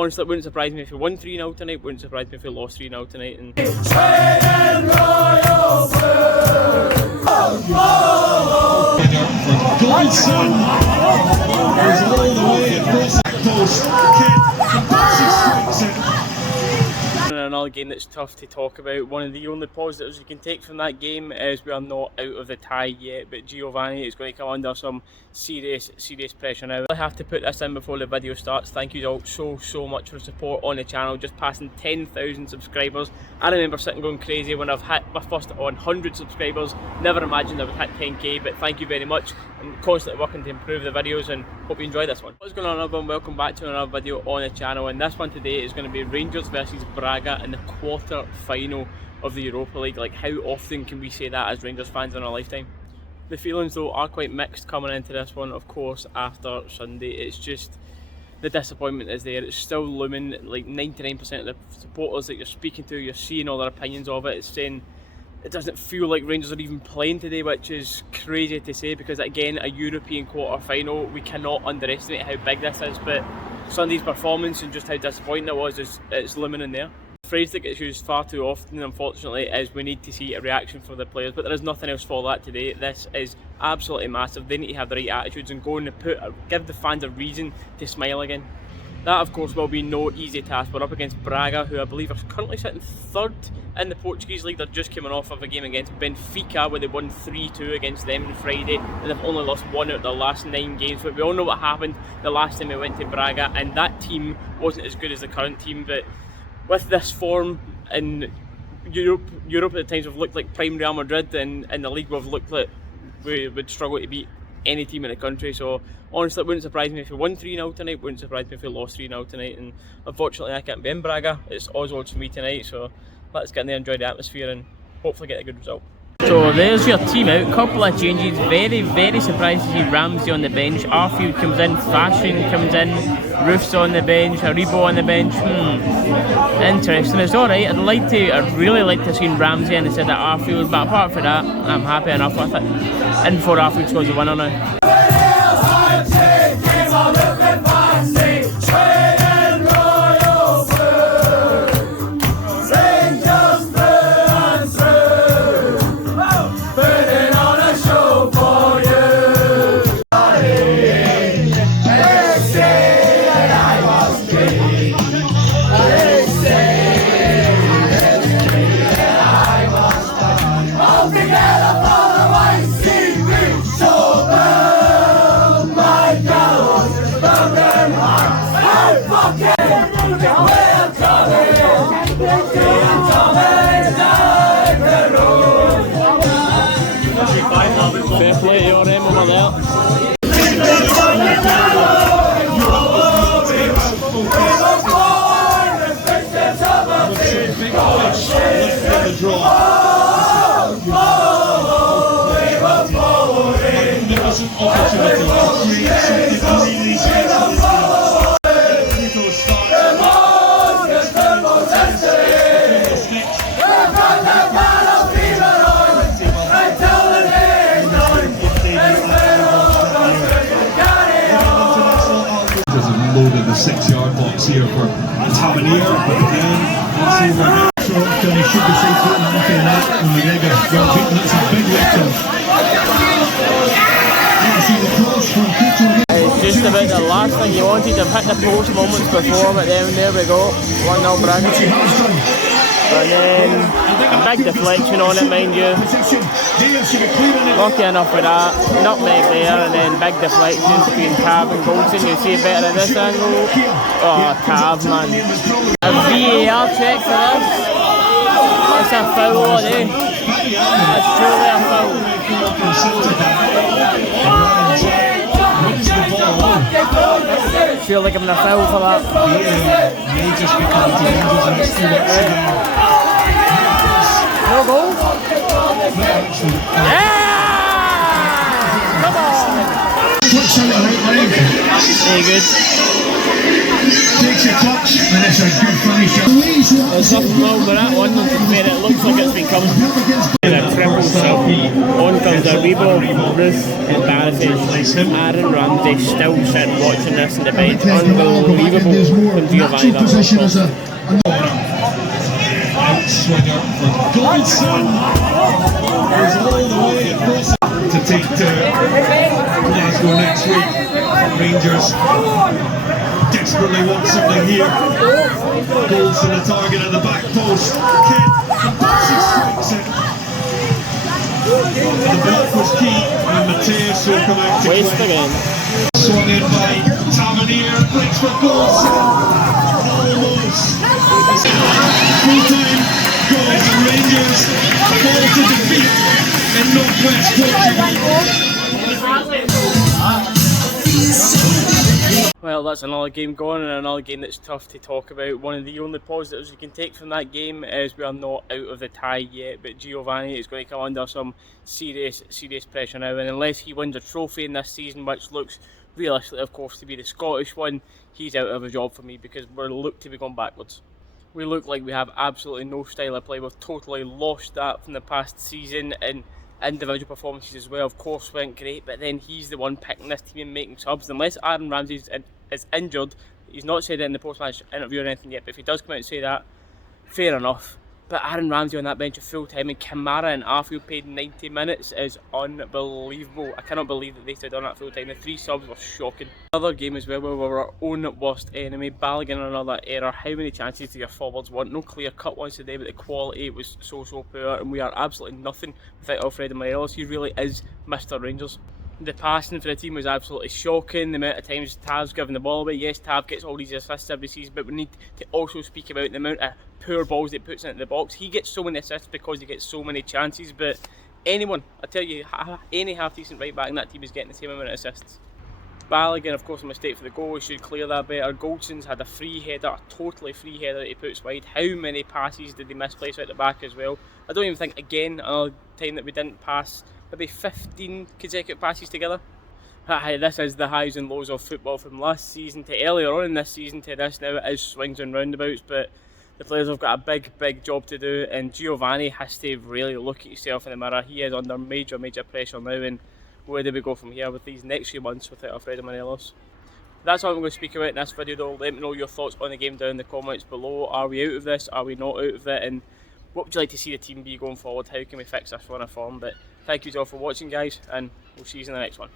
honestly, it wouldn't surprise me if we won 3-0 tonight, wouldn't surprise me if we lost 3-0 tonight. And Godson goes all the way across that post. another game that's tough to talk about. One of the only positives you can take from that game is we are not out of the tie yet, but Giovanni is going to come under some serious pressure now. I have to put this in before the video starts. Thank you all so much for the support on the channel, just passing 10,000 subscribers. I remember sitting going crazy when I've hit my first 100 subscribers. Never imagined I would hit 10k, but thank you very much. I'm constantly working to improve the videos and hope you enjoy this one. What's going on, everyone? Welcome back to another video on the channel, and this one today is going to be Rangers versus Braga in the quarter final of the Europa League. Like, how often can we say that as Rangers fans in our lifetime? The feelings though are quite mixed coming into this one, of course, after Sunday. It's just, the disappointment is there. It's still looming. Like 99% of the supporters that you're speaking to, you're seeing all their opinions of it. It's saying it doesn't feel like Rangers are even playing today, which is crazy to say because, again, a European quarter final, we cannot underestimate how big this is. But Sunday's performance and just how disappointing it was, it's looming in there. The phrase that gets used far too often, unfortunately, is we need to see a reaction from the players, but there is nothing else for that today. This is absolutely massive. They need to have the right attitudes and go and give the fans a reason to smile again. That, of course, will be no easy task. We're up against Braga, who I believe are currently sitting third in the Portuguese league. They're just coming off of a game against Benfica where they won 3-2 against them on Friday, and they've only lost 1 out of their last 9 games. But we all know what happened the last time we went to Braga, and that team wasn't as good as the current team. But with this form in Europe at times we've looked like prime Real Madrid, and in the league we've looked like we would struggle to beat any team in the country. So honestly, it wouldn't surprise me if we won 3-0 tonight, wouldn't surprise me if we lost 3-0 tonight. And unfortunately I can't be in Braga. It's Oswald's for me tonight, so let's get in there, enjoy the atmosphere and hopefully get a good result. So there's your team out, couple of changes. Very surprised to see Ramsey on the bench. Arfield comes in, Fashion comes in, Roof's on the bench, Aribo on the bench. Interesting. It's alright. I'd really like to have seen Ramsey in instead of Arfield, but apart from that, I'm happy enough with it. And before Arfield scores the winner now. Fair play to your aim over there. Loaded the 6-yard box here for Tavernier, but again, let's see where Johnny should be safe putting nothing in that, and McGregor well beaten. That's a big victim. It's just about the last thing you wanted. I've hit the post moments before, but then there we go, 1-0 Braga. And then a big deflection on it, mind you. Lucky enough with that. Nutmeg there, and then big deflection between Cav and Goldson. You see it better at this angle. Oh, Cav, man. A VAR check for this. That's a foul, eh? That's truly a foul. Feel like I'm in a foul for that. No goal? Yeah! Come on! Very good. Takes a touch, and it's a good finish. There's nothing wrong with that one. It looks like it's been coming. And a triple sub. On comes As a Rebo, Ruth embarrassing, Aaron Ramsey still sitting watching this in the bench. Unbelievable from Giovanni that Outswinger for Goldson. Goes all the way across to take to Glasgow next week. Rangers desperately want something here. Goldson the target at the back post. Kent, the passes strikes it. The block was key and Mateus will come out to play. Swung in by Tavernier, breaks for Goldson. Almost. Full-time goals and Rangers fall to defeat in Northwest Portugal. Well, that's another game gone and another game that's tough to talk about. One of the only positives you can take from that game is we are not out of the tie yet, but Giovanni is going to come under some serious pressure now, and unless he wins a trophy in this season, which looks realistically of course to be the Scottish one, he's out of a job for me because we look to be going backwards. We look like we have absolutely no style of play. We've totally lost that from the past season, and individual performances as well of course went great, but then he's the one picking this team and making subs. Unless Aaron Ramsey is injured, he's not said it in the post-match interview or anything yet, but if he does come out and say that, fair enough. But Aaron Ramsey on that bench at full time, and Kamara and Arfield paid 90 minutes is unbelievable. I cannot believe that they stayed on that full time. The 3 subs were shocking. Another game as well where we were our own worst enemy. Balogun another error. How many chances do your forwards want? No clear cut ones today, but the quality was so poor, and we are absolutely nothing without Alfredo Morelos. He really is Mr. Rangers. The passing for the team was absolutely shocking. The amount of times Tav's given the ball away. Yes, Tav gets all these assists every season, but we need to also speak about the amount of poor balls that he puts into the box. He gets so many assists because he gets so many chances, but anyone, I tell you, any half-decent right back in that team is getting the same amount of assists. Balogun, of course, a mistake for the goal. He should clear that better. Goldson's had a free header, a totally free header that he puts wide. How many passes did he misplace out the back as well? I don't even think, again, another time that we didn't pass maybe 15 consecutive passes together. This is the highs and lows of football from last season to earlier on in this season to this now. It is swings and roundabouts, but the players have got a big job to do, and Giovanni has to really look at himself in the mirror. He is under major pressure now, and where do we go from here with these next few months without Alfredo Morelos? That's all I'm going to speak about in this video though. Let me know your thoughts on the game down in the comments below. Are we out of this? Are we not out of it? And what would you like to see the team be going forward? How can we fix this one in form? But thank you all for watching, guys, and we'll see you in the next one.